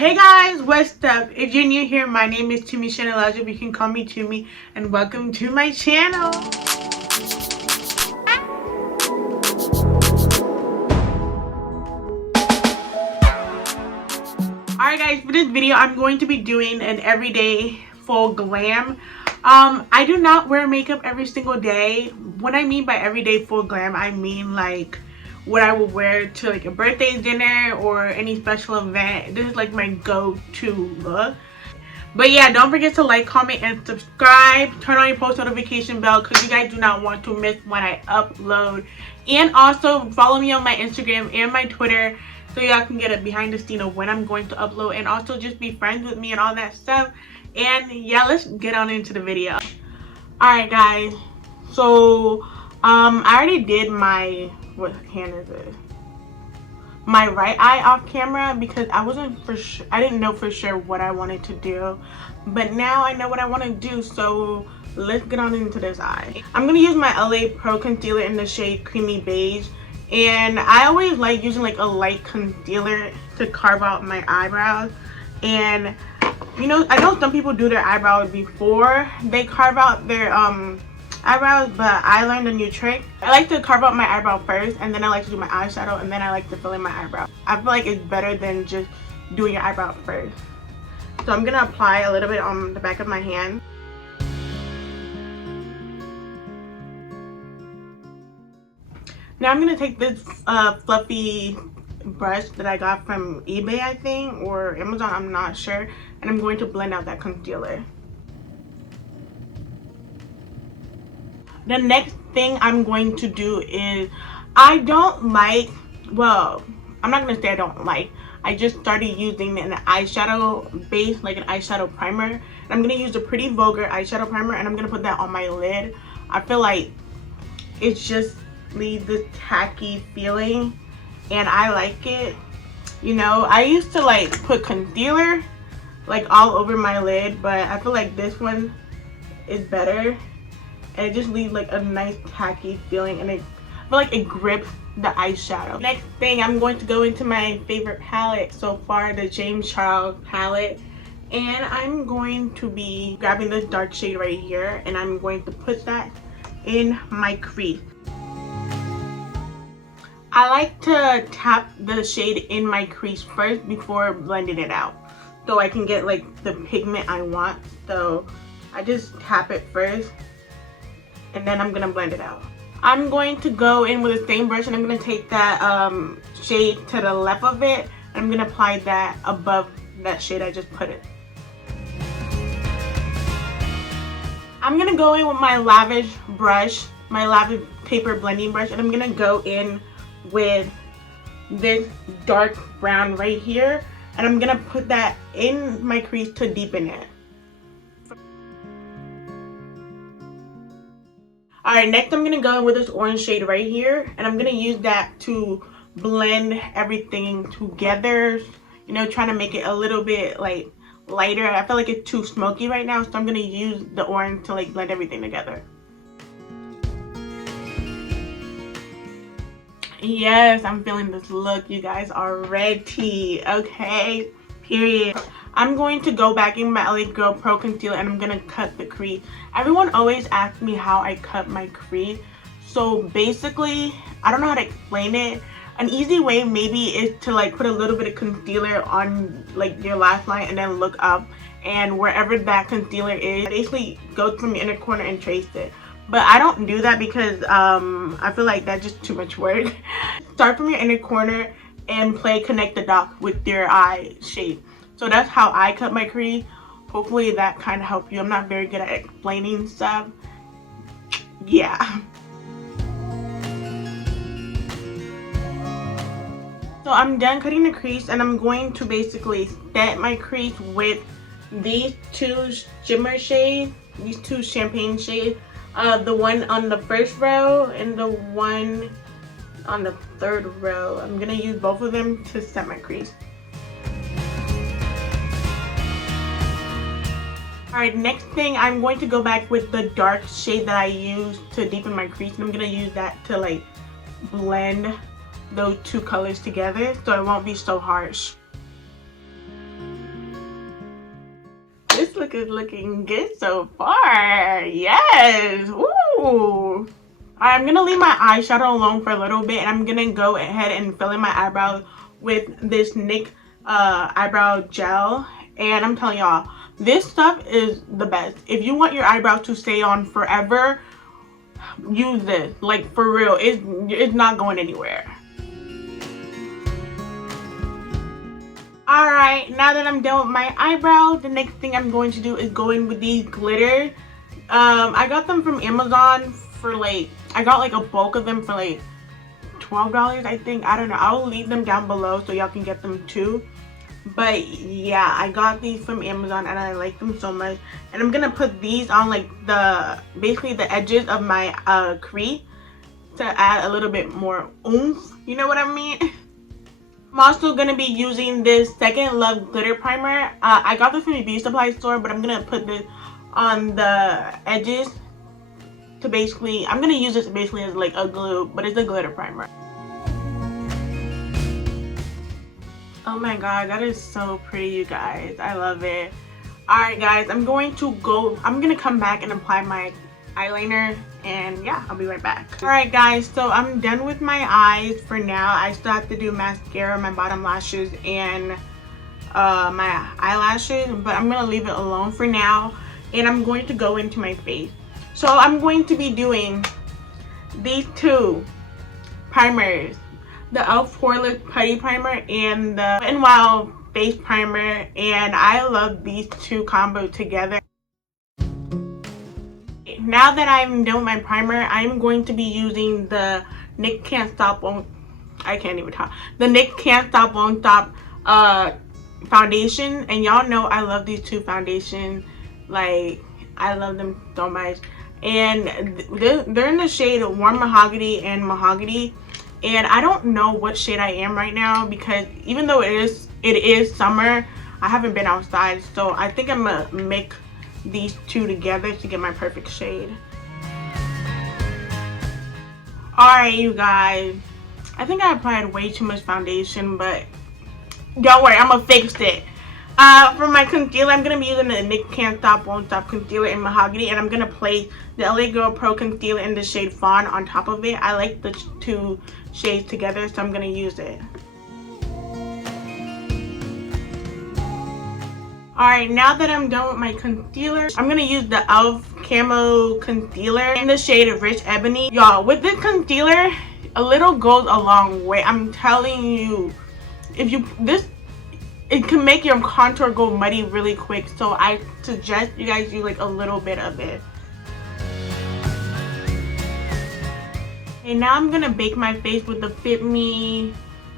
Hey guys, what's up? If you're new here, my name is Tumionalaja, but you can call me Tumi, and welcome to my channel. Alright guys, for this video, I'm going to be doing an everyday full glam. I do not wear makeup every single day. What I mean by everyday full glam, I mean like what I would wear to like a birthday dinner or any special event. This is like my go-to look. But yeah, don't forget to like, comment, and subscribe. Turn on your post notification bell because you guys do not want to miss when I upload. And also follow me on my Instagram and my Twitter so y'all can get a behind the scene of when I'm going to upload, and also just be friends with me and all that stuff. And yeah, let's get on into the video. Alright guys, so I already did my, what hand is it? My right eye off camera because I didn't know for sure what I wanted to do, but now I know what I want to do, so let's get on into this eye. I'm gonna use my LA Pro concealer in the shade Creamy Beige, and I always like using like a light concealer to carve out my eyebrows. And you know, I know some people do their eyebrows before they carve out their eyebrows, but I learned a new trick. I like to carve out my eyebrow first, and then I like to do my eyeshadow, and then I like to fill in my eyebrow. I feel like it's better than just doing your eyebrow first. So I'm gonna apply a little bit on the back of my hand. Now I'm gonna take this fluffy brush that I got from eBay, I think, or Amazon, I'm not sure, and I'm going to blend out that concealer. The next thing I'm going to do is, I don't like, well, I'm not going to say I don't like, I just started using an eyeshadow base, like an eyeshadow primer. And I'm going to use a Pretty Vulgar eyeshadow primer, and I'm going to put that on my lid. I feel like it just leaves this tacky feeling, and I like it. You know, I used to like put concealer like all over my lid, but I feel like this one is better. And it just leaves like a nice tacky feeling, and I feel like it grips the eyeshadow. Next thing, I'm going to go into my favorite palette so far, the James Charles palette, and I'm going to be grabbing this dark shade right here, and I'm going to put that in my crease. I like to tap the shade in my crease first before blending it out, so I can get like the pigment I want. So I just tap it first, and then I'm gonna blend it out. I'm going to go in with the same brush, and I'm gonna take that shade to the left of it, and I'm gonna apply that above that shade I just put it. I'm gonna go in with my lavish brush, my lavish paper blending brush, and I'm gonna go in with this dark brown right here, and I'm gonna put that in my crease to deepen it. Alright, next I'm going to go in with this orange shade right here, and I'm going to use that to blend everything together, you know, trying to make it a little bit like lighter. I feel like it's too smoky right now, so I'm going to use the orange to like blend everything together. Yes, I'm feeling this look, you guys already. Okay, period. I'm going to go back in my LA Girl Pro Concealer, and I'm going to cut the crease. Everyone always asks me how I cut my crease. So basically, I don't know how to explain it. An easy way maybe is to like put a little bit of concealer on like your lash line and then look up, and wherever that concealer is, basically go from your inner corner and trace it. But I don't do that because I feel like that's just too much work. Start from your inner corner and play connect the dots with your eye shape. So that's how I cut my crease. Hopefully that kind of helped you. I'm not very good at explaining stuff. Yeah. So I'm done cutting the crease, and I'm going to basically set my crease with these two shimmer shades, these two champagne shades. The one on the first row and the one on the third row. I'm gonna use both of them to set my crease. Alright, next thing, I'm going to go back with the dark shade that I used to deepen my crease, and I'm going to use that to like blend those two colors together so it won't be so harsh. look is looking good so far. Yes. Ooh. I'm gonna leave my eyeshadow alone for a little bit, and I'm gonna go ahead and fill in my eyebrows with this NYX eyebrow gel. And I'm telling y'all, this stuff is the best. If you want your eyebrows to stay on forever, use this. Like, for real, it's not going anywhere. Alright, now that I'm done with my eyebrows, the next thing I'm going to do is go in with these glitters. I got them from Amazon for like, I got like a bulk of them for like $12, I think. I don't know. I'll leave them down below so y'all can get them too. But yeah, I got these from Amazon and I like them so much. And I'm gonna put these on like basically the edges of my crease to add a little bit more oomph. You know what I mean? I'm also going to be using this Second Love Glitter Primer. I got this from the beauty supply store, but I'm going to put this on the edges to basically, I'm going to use this basically as like a glue, but it's a glitter primer. Oh my god, that is so pretty, you guys. I love it. Alright guys, I'm going to come back and apply my eyeliner, and yeah, I'll be right back. Alright guys, so I'm done with my eyes for now. I still have to do mascara, my bottom lashes, and my eyelashes, but I'm gonna leave it alone for now, and I'm going to go into my face. So I'm going to be doing these two primers, the e.l.f. Poreless Putty Primer and the Wet n Wild Face Primer, and I love these two combos together. Now that I'm done with my primer, I'm going to be using the NYX Can't Stop Won't the NYX Can't Stop Won't Stop foundation, and y'all know I love these two foundations. Like, I love them so much, and they're in the shade Warm Mahogany and Mahogany. And I don't know what shade I am right now, because even though it is summer, I haven't been outside, so I think I'm gonna mix these two together to get my perfect shade. Alright you guys, I think I applied way too much foundation, but don't worry, I'm gonna fix it. For my concealer, I'm going to be using the NYX Can't Stop Won't Stop concealer in Mahogany, and I'm going to place the LA Girl Pro concealer in the shade Fawn on top of it. I like the two shades together, so I'm going to use it. Alright, now that I'm done with my concealer, I'm going to use the e.l.f. Camo Concealer in the shade Rich Ebony. Y'all, with this concealer, a little goes a long way. I'm telling you, it can make your contour go muddy really quick, so I suggest you guys use like a little bit of it. And now I'm gonna bake my face with the Fit Me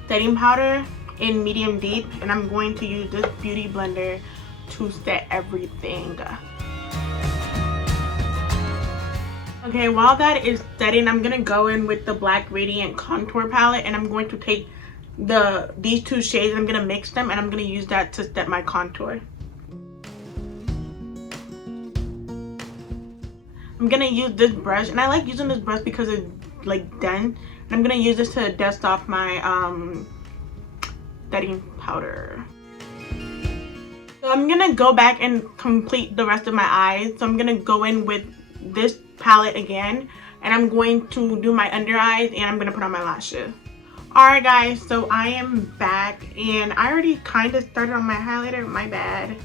setting powder in medium deep, and I'm going to use this beauty blender to set everything. Okay, while that is setting, I'm gonna go in with the Black Radiant Contour Palette, and I'm going to take these two shades, I'm gonna mix them, and I'm gonna use that to set my contour. I'm gonna use this brush, and I like using this brush because it's like done, and I'm gonna use this to dust off my setting powder. So I'm gonna go back and complete the rest of my eyes. So I'm gonna go in with this palette again, and I'm going to do my under eyes, and I'm gonna put on my lashes. Alright guys, so I am back, and I already kind of started on my highlighter, my bad.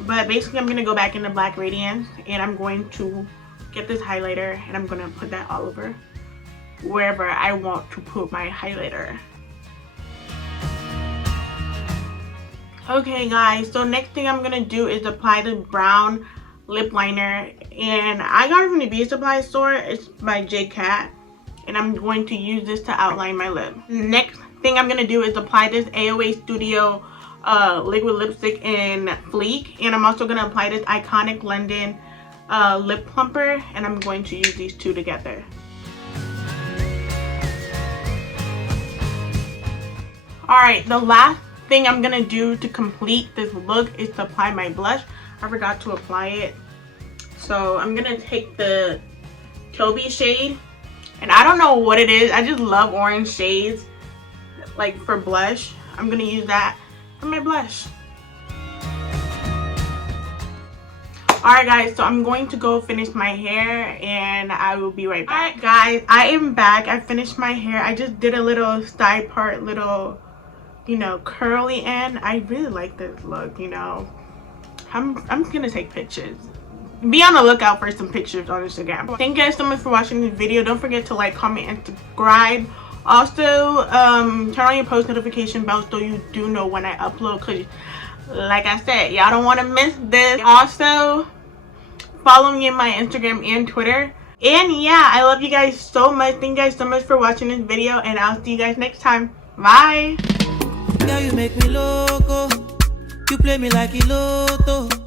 But basically I'm going to go back into Black Radiance, and I'm going to get this highlighter, and I'm going to put that all over wherever I want to put my highlighter. Okay guys, so next thing I'm going to do is apply the brown lip liner, and I got it from the beauty supply store. It's by J Cat. And I'm going to use this to outline my lip. Next thing I'm going to do is apply this AOA Studio liquid lipstick in Fleek. And I'm also going to apply this Iconic London lip plumper. And I'm going to use these two together. Alright, the last thing I'm going to do to complete this look is to apply my blush. I forgot to apply it. So I'm going to take the TOBY shade. And I don't know what it is. I just love orange shades, like for blush. I'm going to use that for my blush. Alright guys, so I'm going to go finish my hair and I will be right back. Alright guys, I am back. I finished my hair. I just did a little side part, little, you know, curly end. I really like this look, you know. I'm gonna take pictures. Be on the lookout for some pictures on Instagram. Thank you guys so much for watching this video. Don't forget to like, comment, and subscribe. Also, turn on your post notification bell so you do know when I upload, because like I said, y'all don't want to miss this. Also, follow me on my Instagram and Twitter. And yeah, I love you guys so much. Thank you guys so much for watching this video, and I'll see you guys next time. Bye. Girl, you make me loco. You play me like a lotto.